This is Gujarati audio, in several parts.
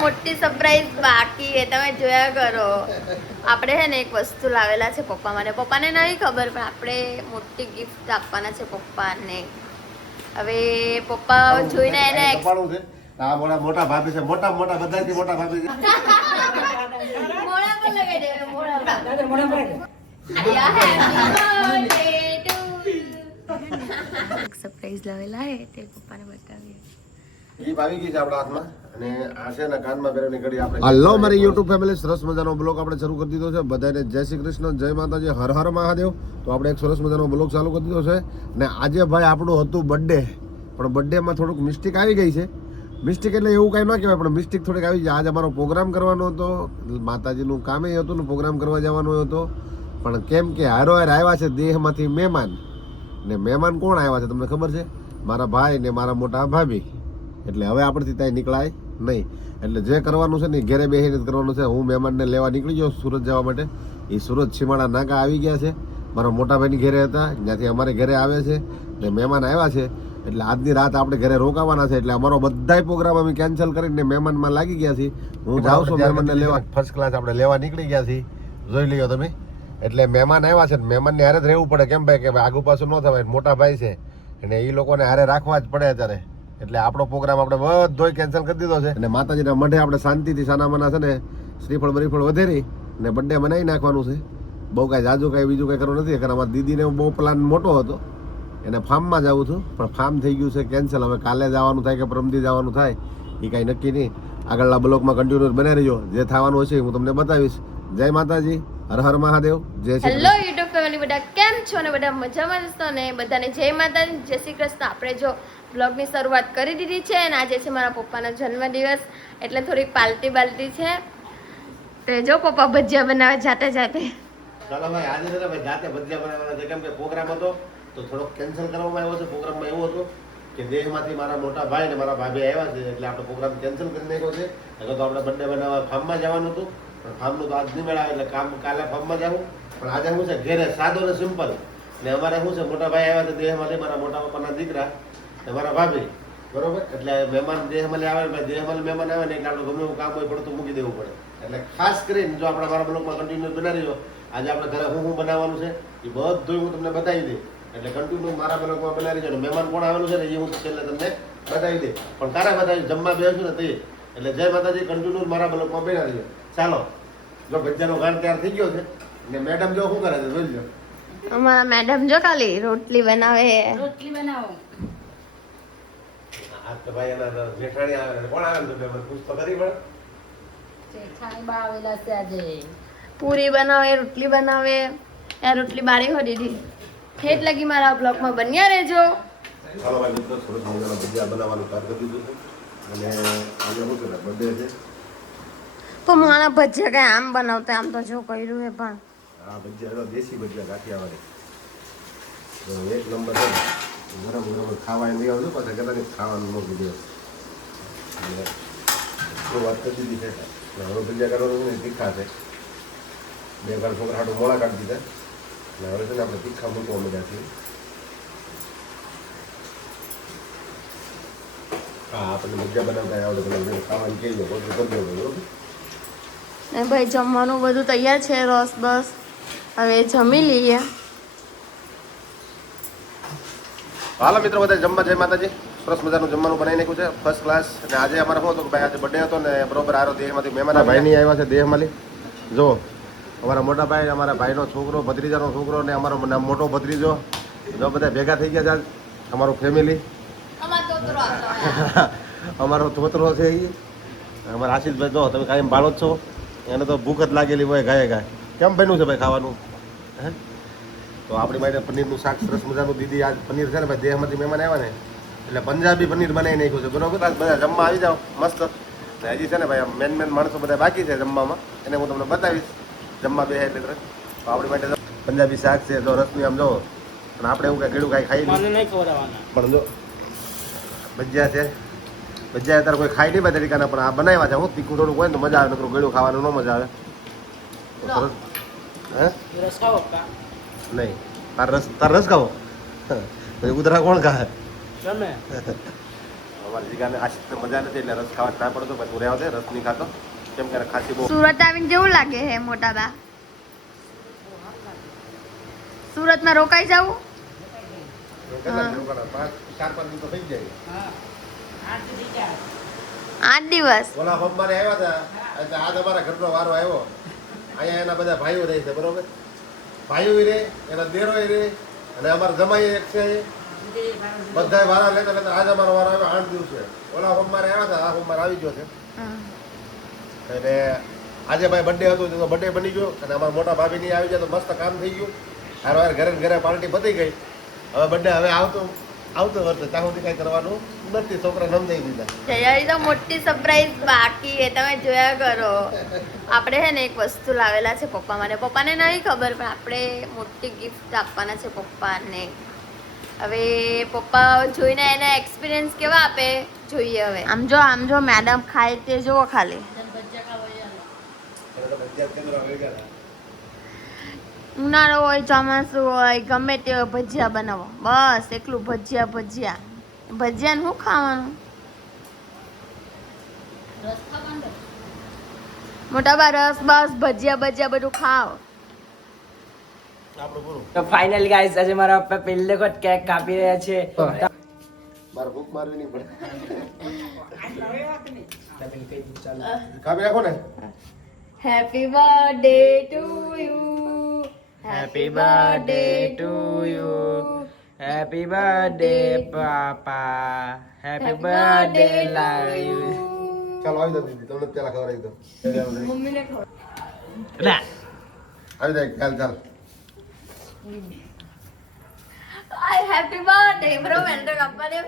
મોટી સરપ્રાઈઝ બાકી છે, તમે જોયા કરો. આપણે હે ને એક વસ્તુ લાવેલા છે પપ્પા માટે. પપ્પાને નહીં ખબર પણ આપણે મોટી ગિફ્ટ આપવાના છે પપ્પાને. હવે પપ્પા જોઈને એને આ મોટા ભાભી છે, મોટા બધાથી મોટા ભાભી છે. મોળા પર લગાઈ દે, મોળા પર. સરપ્રાઈઝ લાવેલા હે તે પપ્પાને બતાવીએ. ઈ આવી ગઈ છે આપણા હાથમાં અને આ છે ને કાનમાં પહેરવાની ઘડી આપણે. હાલો મારી YouTube ફેમિલી, સરસ મજાનો બ્લોગ આપણે શરૂ કરી દીધો છે. બધાને જય શ્રી કૃષ્ણ, જય માતાજી, હર હર મહાદેવ. તો આપણે એક સરસ મજાનો બ્લોગ ચાલુ કરી દીધો છે ને આજે ભાઈ આપણું હતું બર્થડે, પણ બર્થડેમાં થોડુંક મિસ્ટેક આવી ગઈ છે. મિસ્ટેક એટલે એવું કાંઈ ન કહેવાય, પણ મિસ્ટેક થોડીક આવી જાય. આજે અમારો પ્રોગ્રામ કરવાનો હતો, માતાજીનું કામે હતું ને પ્રોગ્રામ કરવા જવાનો હતો, પણ કેમ કે હારો હાર આવ્યા છે દેહમાંથી મહેમાન, ને મહેમાન કોણ આવ્યા છે તમને ખબર છે? મારા ભાઈ ને મારા મોટા ભાભી. એટલે હવે આપણથી ત્યાં નીકળાય નહીં. એટલે જે કરવાનું છે ને ઘરે બેસીને જ કરવાનું છે. હું મહેમાનને લેવા નીકળી ગયો સુરત જવા માટે. એ સુરત સીમાડા નાકા આવી ગયા છે. મારા મોટા ભાઈની ઘરે હતા, ત્યાંથી અમારે ઘરે આવે છે ને મહેમાન આવ્યા છે. એટલે આજની રાત આપણે ઘરે રોકાવાના છે. એટલે અમારો બધાય પ્રોગ્રામ અમે કેન્સલ કરીને મહેમાનમાં લાગી ગયા છીએ. હું જાઉં છું મહેમાનને લેવા. ફર્સ્ટ ક્લાસ આપણે લેવા નીકળી ગયા છીએ, જોઈ લ્યો તમે. એટલે મહેમાન આવ્યા છે, મહેમાનને હારે જ રહેવું પડે. કેમ ભાઈ કે આગુ પાછું ન થવાય, મોટા ભાઈ છે અને એ લોકોને હારે રાખવા જ પડે અત્યારે. એટલે આપણો પ્રોગ્રામ આપણે બધોય કેન્સલ કરી દીધો છે. અને માતાજીના મઢે આપણે શાંતિથી સાનામાના છે ને શ્રીફળ બરીફળ વધેરી ને બર્થડે બનાવી નાખવાનું છે. બહુ કાંઈ જાજુ કાંઈ બીજું કાંઈ કરવું નથી. કારણ અમારી દીદીને બહુ પ્લાન મોટો હતો, એને ફાર્મમાં જવું છું, પણ ફાર્મ થઈ ગયું છે કેન્સલ. હવે કાલે જવાનું થાય કે પરમદી જવાનું થાય એ કાંઈ નક્કી નહીં. આગળના બ્લોગમાં કન્ટિન્યુઅસ બને રહીજો, જે થવાનું હશે હું તમને બતાવીશ. જય માતાજી, હર હર મહાદેવ, જય શ્રી હેલો યુટ્યુબ ફેમિલી, બધા કેમ છો ને? બધા મજામાં જશો ને? બધાને જય માતાજી, જય શ્રી કૃષ્ણ. આપણે જો બ્લોગની શરૂઆત કરી દીધી છે અને આજે છે મારા પપ્પાનો જન્મદિવસ, એટલે થોડીક પાલટી છે. તો જો પપ્પા ભજીયા બનાવે જાતે જાતે. ચાલો ભાઈ, આજે છે ને ભાઈ જાતે ભજીયા બનાવવાના છે. કેમ કે પ્રોગ્રામ હતો તો થોડોક કેન્સલ કરવામાં આવ્યો છે. પ્રોગ્રામમાં એવું હતું કે દેહમાંથી મારા મોટા ભાઈ ને મારા ભાભી આવ્યા છે, એટલે આપણે પ્રોગ્રામ કેન્સલ કરી નાખ્યો છે. એટલે તો આપણે બર્થડે બનાવવા ફાર્મમાં જવાનું હતું, પણ ફાર્મનું તો આજ નહીં મેળાવે, એટલે કાલે ફાર્મમાં જવું. પણ આજે શું છે ઘેરે સાદો ને સિમ્પલ. ને અમારે શું છે મોટા ભાઈ આવ્યા છે દેહમાંથી, મારા મોટા પપ્પાના દીકરા ને મારા ભાભી, બરોબર. એટલે મહેમાન દેહમાંથી આવે, દેહમાંથી મહેમાન આવે ને એટલે આપણે ગમે એવું કામ હોય પડતું મૂકી દેવું પડે. એટલે ખાસ કરીને જો આપણે મારા બ્લોગમાં કન્ટિન્યુ બનાવી દો. આજે આપણે ઘરે શું બનાવવાનું છે એ બધું હું તમને બતાવી દઈ. એટલે કન્ટિન્યુ મારા બ્લોગમાં બનાવી દેજો. મહેમાન કોણ આવેલું છે ને એ હું છેલ્લે તમને બતાવી દઈ. પણ તારે બતાવી જમવા બેસું ને તે. એટલે જય માતાજી, કન્ટિન્યુ મારા બ્લોગમાં બનાવી દેજો. ચાલો, જો ભજીયાનો ગાંઠ તૈયાર થઈ ગયો છે ને મેડમ જો શું કરે છે જોઈ લો. અમારા મેડમ જો ખાલી રોટલી બનાવે. રોટલી બનાવો. આ તો ભાઈ એના જેઠાણી આવે, કોણ આવે તો મને પૂછ તો કરી પડે. જેઠાણી બા આવેલા છે આજે. પૂરી બનાવે, રોટલી બનાવે. આ રોટલી બારી હો દીધી. ઠેઠ લગી મારા બ્લોગમાં બન્યા રહેજો. ચાલો ભાઈ મિત્રો, સરસ મજાના ભજીયા બનાવવાનું સ્ટાર્ટ કરી દીધું છે. અને આજે શું છે બર્થડે છે. તો મારા ભજીયા કઈ આમ બનાવતા, આમ તો જો કર્યું હે. પણ આ ભજીયા દેશી ભજીયા કાઠિયાવાડી તો એક નંબર છે. ગરમ ગરમ ખાવા નહીં આવતું, પાછા કદાચ ખાવાનું ન કીધું. એટલે શું વાત કરી દીધી છે. હવે ભજીયા કાઢવાનું તીખા છે. બે ઘર છોકરા હાટું મોડા કાઢી દીધા. એટલે હવે છે ને આપણે તીખા મૂકવા મળ્યા છીએ. હા, આપણને ભજીયા બનાવતા આવડે, તમે ખાવાનું કહી દો, બધું કરી દો બરોબર. ને ભાઈ જમવાનું બધું તૈયાર છે, રસ બસ. હવે જમી લઈએ. હાલો મિત્રો, બધા જમવા. જય માતાજી. સરસ મજાનું જમવાનું બનાવી નાખ્યું છે, ફર્સ્ટ ક્લાસ. અને આજે અમારે શું હતું કે ભાઈ આજે બર્થડે હતો ને બરોબર આરો દેહમાંથી મહેમાન ભાઈની આવ્યા છે દેહમાંથી. જો અમારા મોટા ભાઈ, અમારા ભાઈનો છોકરો, ભત્રીજાનો છોકરો ને અમારો મોટો ભત્રીજો, જો બધા ભેગા થઈ ગયા છે. અમારું ફેમિલી, અમારો તોતરો છે એ, અમારા આશીષભાઈ. જો તમે કાયમ બાળો જ છો, એને તો ભૂખ જ લાગેલી હોય ગાય ગાય. કેમ બન્યું છે ભાઈ ખાવાનું? હે, તો આપણી માટે પનીરનું શાક સરસ મજાનું. દીદી આજ પનીર છે ને ભાઈ દેહમાંથી મહેમાન આવ્યા ને એટલે પંજાબી પનીર બનાવી નાખ્યું છે, બરોબર. આજ બધા જમવા આવી જાઓ મસ્ત. ને હજી છે ને ભાઈ મેન માણસો બધા બાકી છે જમવામાં, એને હું તમને બતાવીશ જમવા બે એટલે. તો આપણી માટે પંજાબી શાક છે, જો રસમી આમ જો. અને આપણે એવું કાંઈ ગળ્યું કાંઈ ખાઈ નહીં, પણ જો ભજીયા છે. ભજીયા અત્યારે કોઈ ખાઈ નહીં ભાઈ તરીકાના, પણ આ બનાવ્યા છે. હું તીખું થોડુંક હોય ને તો મજા આવે, નકરું ગળ્યું ખાવાનું ન મજા આવે. સરસ. હે, રસ ખાઓ નહીં, તાર રસ ખાવો. ઉધરા કોણ ખાય? ગમે અમારી જીગાને આશિષને મજા નથી એટલે રસ ખાવા ના પડતો પણ તું રહેવા દે રસ નહીં ખાતો કેમ કે ખાસી બહુ સુરત આવીને કેવું લાગે હે મોટા બા? સુરતમાં રોકાઈ જવું? કેટલા દિવસ રોકાણા? 4-5 દિવસ તો થઈ જાય. 8 દિવસ. ઓલા સોમવારે આવ્યા હતા એટલે આજ અમારા ઘરનો વારો આવ્યો. અહીંયા એના બધા ભાઈઓ રહે છે બરોબર, ભાઈઓ રહે, એના દેરો રહે અને અમારા જમાઈ એક છે, બધા વારા લેતા લેતા આજ અમારો વારો આવ્યો. 8 દિવસે ઓલા સોમવારે આવ્યા હતા, આ સોમવાર આવી ગયો છે. એટલે આજે ભાઈ બર્થડે હતો તો બર્થડે બની ગયો અને અમારા મોટા ભાભીની આવી જાય તો મસ્ત કામ થઈ ગયું. હાર ઘરે ઘરે પાર્ટી પતી ગઈ. હવે બર્થડે હવે આવતો વર્ષે ત્યાં સુધી કઈ કરવાનું નથી. છોકરા સમજાઈ દીધા. તૈયારી તો મોટી સરપ્રાઈઝ બાકી છે, તમે જોયા કરો. આપણે હે ને એક વસ્તુ લાવેલા છે પપ્પા માટે. પપ્પાને નહીં ખબર પણ આપણે મોટી ગિફ્ટ આપવાના છે પપ્પાને. હવે પપ્પા જોઈને એના એક્સપિરિયન્સ કેવા આપે જોઈએ. હવે આમ જો મેડમ ખાય તે જુઓ ખાલી. ઉનાળો હોય ચોમાસું હોય ગમે તે હોય ભજીયા બનાવો, બસ એકલું ભજીયા. ભજીયાને શું ખાવાનું? મોટા બા રસ બસ ભજીયા બધું ખાઓ. આપણું પૂરું. તો ફાઇનલ ગાઈસ આજે મારા પપ્પા પહેલી વખત કેક કાપી રહ્યા છે. મારે ભૂખ મારવી નહીં પડે. કાપી નાખો ને. Happy birthday to you. Happy birthday to you. Happy birthday papa. Happy birthday love you. ચાલો આવી જાવ દીદી, તમને પેલા ખબર આવી દો. મમ્મીને ખબર. આવી જાય ચાલ. Happy birthday bro. મેં તો કાપવા દે.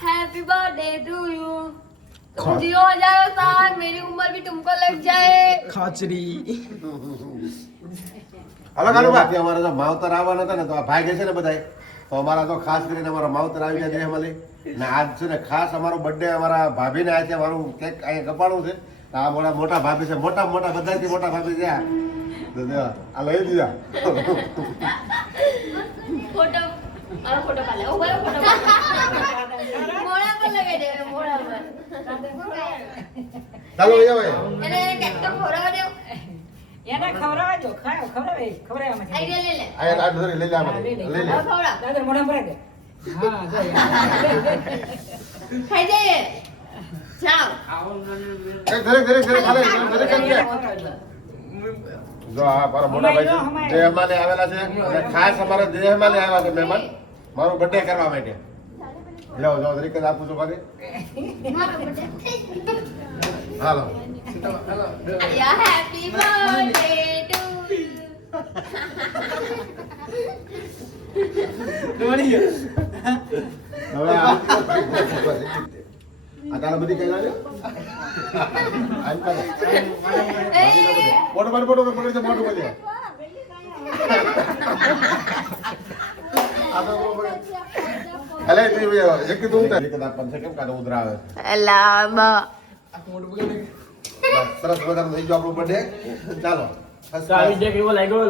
Happy birthday to you. तुम जियो 1000 साल, मेरी उम्र भी तुमको लग जाए. ખોચરી. હાલો કાલુ બાકી અમારા જો માવતર આવવાના હતા ને તો આ ભાઈ છે ને બધાય તો અમારા તો ખાસ કરીને અમારા માવતર આવી ગયા દેહમાલી ને આજ છે ને ખાસ અમારો બર્થડે અમારા ભાભીને આજે મારું કેક અહીંયા કપાણું છે. આ મોટા ભાભી છે, મોટા બધાથી મોટા ભાભી છે. તો આ લઈ દીધા. फोटो और फोटो पाले ओ बड़ा फोटो मोड़ा पर लगे दे मोड़ा पर ચાલો એ હવે એને કેક તો ખવડાવ દે. એને ખવડાવજો, ખવડાવવામાં છે. આઈડિયા લે લે. આ ધોરી લઈ લે આમાં લઈ લે. હવે ખવડાવ. દાદા મોઢા પર દે. હા જો ખાઈ જાય. જાઓ. એક ધરે ખાલે ધરે કેમ કે જો આ મારા મોટા ભાઈ છે દેહમાલે આવેલા છે અને ખાસ અમારા દેહમાલે આવ્યા છે મહેમાન મારો બર્થડે કરવા માટે. લો જાઓ દરેક આપું છું બાકી. હાલો યા હેપી બર્થડે ટુ હવે આ તારા બધી કઈ લાગે આમ કરે ફોટો પકડી છે મોટું કરી આ તો અલે તું એક તું ઉતાર એક દાંત પણ છે કેમ કાઢો ઉધરા આવે એલા બા સરસ મજાનું થઈ ગયું આપણું બર્થડે. ચાલો તો આ વિડિયો કેવો લાગ્યો?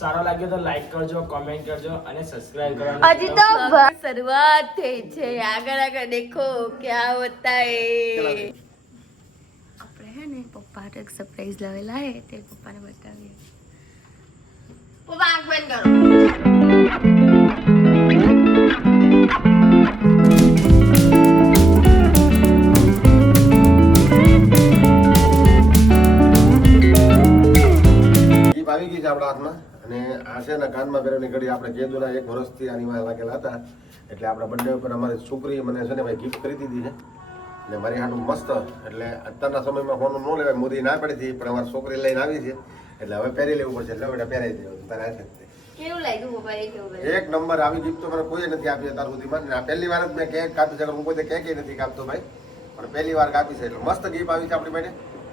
સારો લાગ્યો તો લાઈક કરજો, કોમેન્ટ કરજો અને સબસ્ક્રાઇબ કરવાનું. અજી તો શરૂઆત થઈ છે. આગળ દેખો ક્યા હોતા હે. આપણે હે ને પપ્પા એક સરપ્રાઈઝ લાવેલા હે તે પપ્પાને બતાવીએ. પપ્પા આંખ બંધ કરો. આવી ગઈ છે આપણા હાથમાં અને આ છે ને કાનમાં પહેરવાની ઘડી આપણે કેદુના 1 વર્ષથી આની માં લાગેલા હતા એટલે આપણા બર્થડે ઉપર અમારી છોકરી મને છે ને ભાઈ ગિફ્ટ કરી દીધી છે અને મારી હાટું મસ્ત. એટલે અત્યારના સમયમાં ફોન ન લેવાય, મોદી ના પડી હતી પણ અમારી છોકરી લઈને આવી છે એટલે હવે પહેરી લેવું પડશે. એટલે બેટા પહેરાઈ દેવું તારે હાથે. કેવું લાગ્યું પપ્પા? એ કેવું એક નંબર આવી ગિફ્ટ તો મને કોઈ નથી આપી અત્યાર સુધીમાં. આ પહેલી વાર જ મેં કેક કાપી છે. હું કોઈ કેક નથી કાપતો ભાઈ પણ પહેલી વાર કાપી છે એટલે મસ્ત ગિફ્ટ આવી છે આપણી માટે.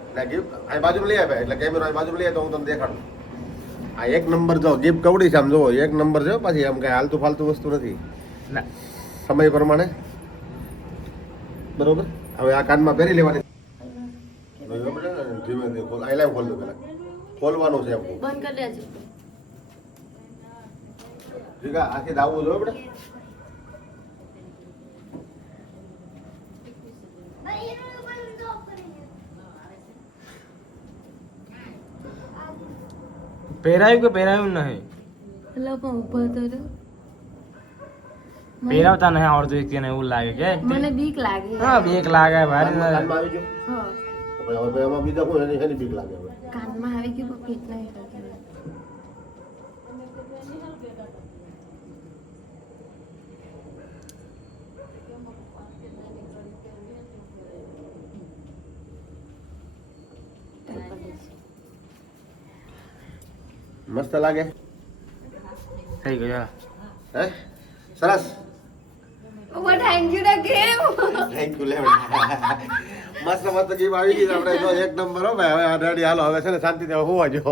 એટલે ગિફ્ટ અહીં બાજુ લઈ આવે એટલે કેમેરો અહીં બાજુ લઈ આવે તો હું તમને દેખાડું. આ એક નંબર જો ગિફ્ટ કવડી છે આમ જોવો એક નંબર છે પાછી આમ કઈ હાલતું ફાલતું વસ્તુ નથી સમય પ્રમાણે બરોબર. હવે આ કાનમાં પહેરી લેવાની. ધીમે ધીમે ખોલ. આઈ લાવ ખોલ દો પેલા ખોલવાનું છે આપણું. બંધ કરી દેજો. જીગા આખી દાવું જો આપણે પહેરાયું કે પહેરાયું નહીં એટલે પણ ઊભો તો રહ્યો. પહેરાવતા નહીં આવડતું વ્યક્તિને એવું લાગે કે મને બીક લાગે હા બીક લાગે ભારી કાનમાં આવી ગયો હા. તો પછી હવે એમાં બીજા કોઈ એની બીક લાગે હવે કાનમાં આવી ગયું પણ ફીટ નહીં થતું. મસ્ત લાગે થઈ ગયો હે સરસ What thank you the game. Thank you લેવડા મસ્ત મસ્ત ગેમ આવી ગઈ છે આપણે જો એક નંબર હો ભાઈ હવે રેડી હાલો હવે છે ને શાંતિથી હોવા જો